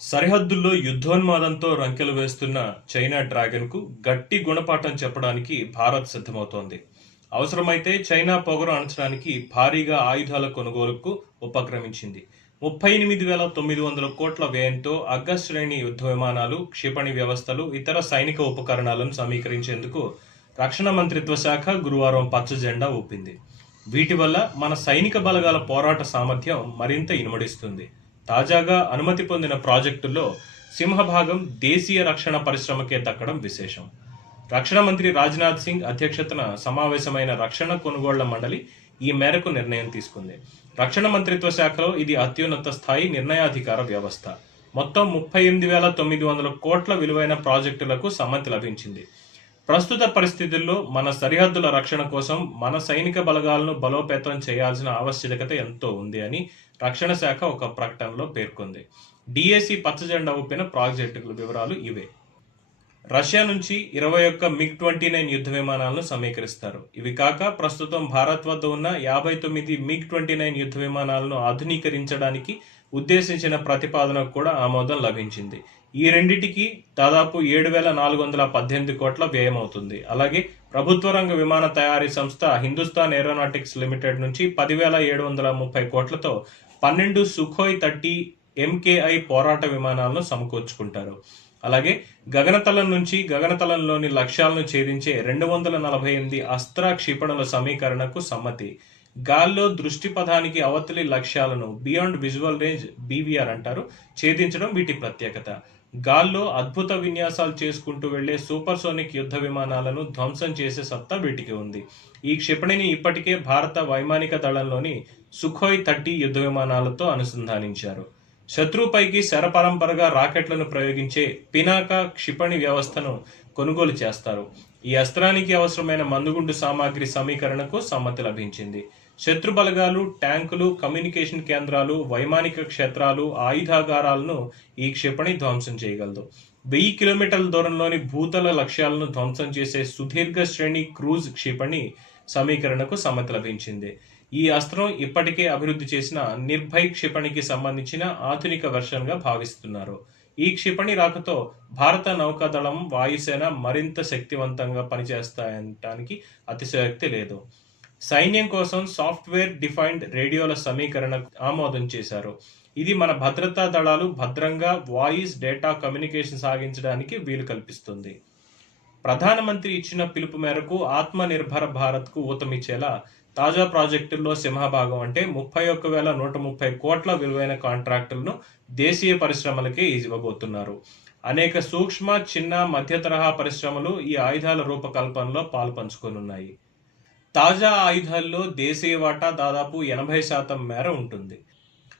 సరిహద్దుల్లో యుద్ధోన్మాదంతో రంకెలు వేస్తున్న చైనా డ్రాగన్కు గట్టి గుణపాఠం చెప్పడానికి భారత్ సిద్ధమవుతోంది. అవసరమైతే చైనా పొగరు అణచడానికి భారీగా ఆయుధాల కొనుగోలుకు ఉపక్రమించింది. 38,900 కోట్ల వ్యయంతో అగ్ర శ్రేణి యుద్ధ విమానాలు, క్షిపణి వ్యవస్థలు, ఇతర సైనిక ఉపకరణాలను సమీకరించేందుకు రక్షణ మంత్రిత్వ శాఖ గురువారం పచ్చ జెండా ఊపింది. వీటి వల్ల మన సైనిక బలగాల పోరాట సామర్థ్యం మరింత ఇనుమడిస్తుంది. తాజాగా అనుమతి పొందిన ప్రాజెక్టుల్లో సింహభాగం దేశీయ రక్షణ పరిశ్రమకే దక్కడం విశేషం. రక్షణ మంత్రి రాజ్నాథ్ సింగ్ అధ్యక్షతన సమావేశమైన రక్షణ కొనుగోళ్ల మండలి ఈ మేరకు నిర్ణయం తీసుకుంది. రక్షణ మంత్రిత్వ శాఖలో ఇది అత్యున్నత స్థాయి నిర్ణయాధికార వ్యవస్థ. మొత్తం 38,900 కోట్ల విలువైన ప్రాజెక్టులకు సమ్మతి లభించింది. ప్రస్తుత పరిస్థితుల్లో మన సరిహద్దుల రక్షణ కోసం మన సైనిక బలగాలను బలోపేతం చేయాల్సిన ఆవశ్యకత ఎంతో ఉంది అని రక్షణ శాఖ ఒక ప్రకటనలో పేర్కొంది. డిఏసి పచ్చజెండా ఊపిన ప్రాజెక్టుల వివరాలు ఇవే. రష్యా నుంచి 21 MiG-29 యుద్ధ విమానాలను సమీకరిస్తారు. ఇవి కాక ప్రస్తుతం భారత్ వద్ద ఉన్న 59 MiG-29 యుద్ధ విమానాలను ఆధునీకరించడానికి ఉద్దేశించిన ప్రతిపాదనకు కూడా ఆమోదం లభించింది. ఈ రెండింటికి దాదాపు 7,418 కోట్ల వ్యయమవుతుంది. అలాగే ప్రభుత్వ రంగ విమాన తయారీ సంస్థ హిందుస్థాన్ ఏరోనాటిక్స్ లిమిటెడ్ నుంచి 10,730 కోట్లతో 12 సుఖోయ్ 30 MKI పోరాట విమానాలను సమకూర్చుకుంటారు. అలాగే గగనతలం నుంచి గగనతలంలోని లక్ష్యాలను ఛేదించే 248 అస్త్ర క్షిపణుల సమీకరణకు సమ్మతి. గాల్లో దృష్టి పథానికి అవతలి లక్ష్యాలను బియాండ్ విజువల్ రేంజ్ BVR అంటారు ఛేదించడం వీటి ప్రత్యేకత. గాల్లో అద్భుత విన్యాసాలు చేసుకుంటూ వెళ్లే సూపర్సోనిక్ యుద్ధ విమానాలను ధ్వంసం చేసే సత్తా వీటికి ఉంది. ఈ క్షిపణిని ఇప్పటికే భారత వైమానిక దళంలోని సుఖోయ్ 30 యుద్ధ విమానాలతో అనుసంధానించారు. శత్రువుపైకి శరపరంపరగా రాకెట్లను ప్రయోగించే పినాకా క్షిపణి వ్యవస్థను కొనుగోలు చేస్తారు. ఈ అస్త్రానికి అవసరమైన మందుగుండు సామాగ్రి సమీకరణకు సమ్మతి లభించింది. శత్రు బలగాలు, ట్యాంకులు, కమ్యూనికేషన్ కేంద్రాలు, వైమానిక క్షేత్రాలు, ఆయుధాగారాలను ఈ క్షిపణి ధ్వంసం చేయగలదు. 1000 కిలోమీటర్ల దూరంలోని భూతల లక్ష్యాలను ధ్వంసం చేసే సుదీర్ఘ శ్రేణి క్రూజ్ క్షిపణి సమీకరణకు సమ్మతి లభించింది. ఈ అస్త్రం ఇప్పటికే అభివృద్ధి చేసిన నిర్భయ్ క్షిపణికి సంబంధించిన ఆధునిక వెర్షన్గా భావిస్తున్నారు. ఈ క్షిపణి రాకతో భారత నౌకాదళం, వాయుసేన మరింత శక్తివంతంగా పనిచేస్తాయనటానికి అతిశయోక్తి లేదు. సైన్యం కోసం సాఫ్ట్వేర్ డిఫైన్డ్ రేడియోల సమీకరణ ఆమోదం చేశారు. ఇది మన భద్రతా దళాలు భద్రంగా వాయిస్ డేటా కమ్యూనికేషన్ సాగించడానికి వీలు కల్పిస్తుంది. ప్రధానమంత్రి ఇచ్చిన పిలుపు మేరకు ఆత్మ నిర్భర భారత్కు ఊతమిచ్చేలా తాజా ప్రాజెక్టుల్లో సింహభాగం అంటే 31,130 కోట్ల విలువైన కాంట్రాక్టులను దేశీయ పరిశ్రమలకే ఇవ్వబోతున్నారు. అనేక సూక్ష్మ, చిన్న, మధ్య తరహా పరిశ్రమలు ఈ ఆయుధాల రూపకల్పనలో పాలుపంచుకోనున్నాయి. తాజా ఆయుధాల్లో దేశీయ వాటా దాదాపు 80% మేర ఉంటుంది.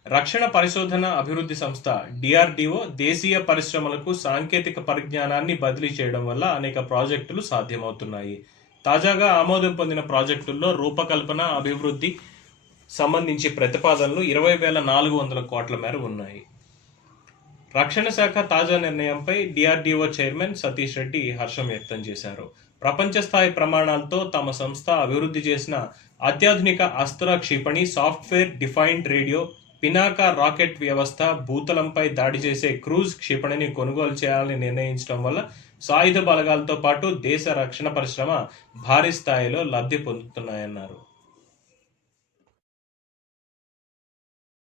రక్షణ పరిశోధన అభివృద్ధి సంస్థ DRDO దేశీయ పరిశ్రమలకు సాంకేతిక పరిజ్ఞానాన్ని బదిలీ చేయడం వల్ల అనేక ప్రాజెక్టులు సాధ్యమవుతున్నాయి. తాజాగా ఆమోదం పొందిన ప్రాజెక్టుల్లో రూపకల్పన, అభివృద్ధి సంబంధించి ప్రతిపాదనలు 20,400 కోట్ల మేర ఉన్నాయి. రక్షణ శాఖ తాజా నిర్ణయంపై DRDO చైర్మన్ సతీష్ రెడ్డి హర్షం వ్యక్తం చేశారు. ప్రపంచ స్థాయి ప్రమాణాలతో తమ సంస్థ అభివృద్ధి చేసిన అత్యాధునిక అస్త్ర క్షిపణి, software defined radio, Pinaka rocket వ్యవస్థ, భూతలంపై దాడి చేసే క్రూజ్ క్షిపణిని కొనుగోలు చేయాలని నిర్ణయించడం వల్ల సాయుధ బలగాలతో పాటు దేశ రక్షణ పరిశ్రమ భారీ స్థాయిలో లబ్ధి పొందుతున్నాయన్నారు.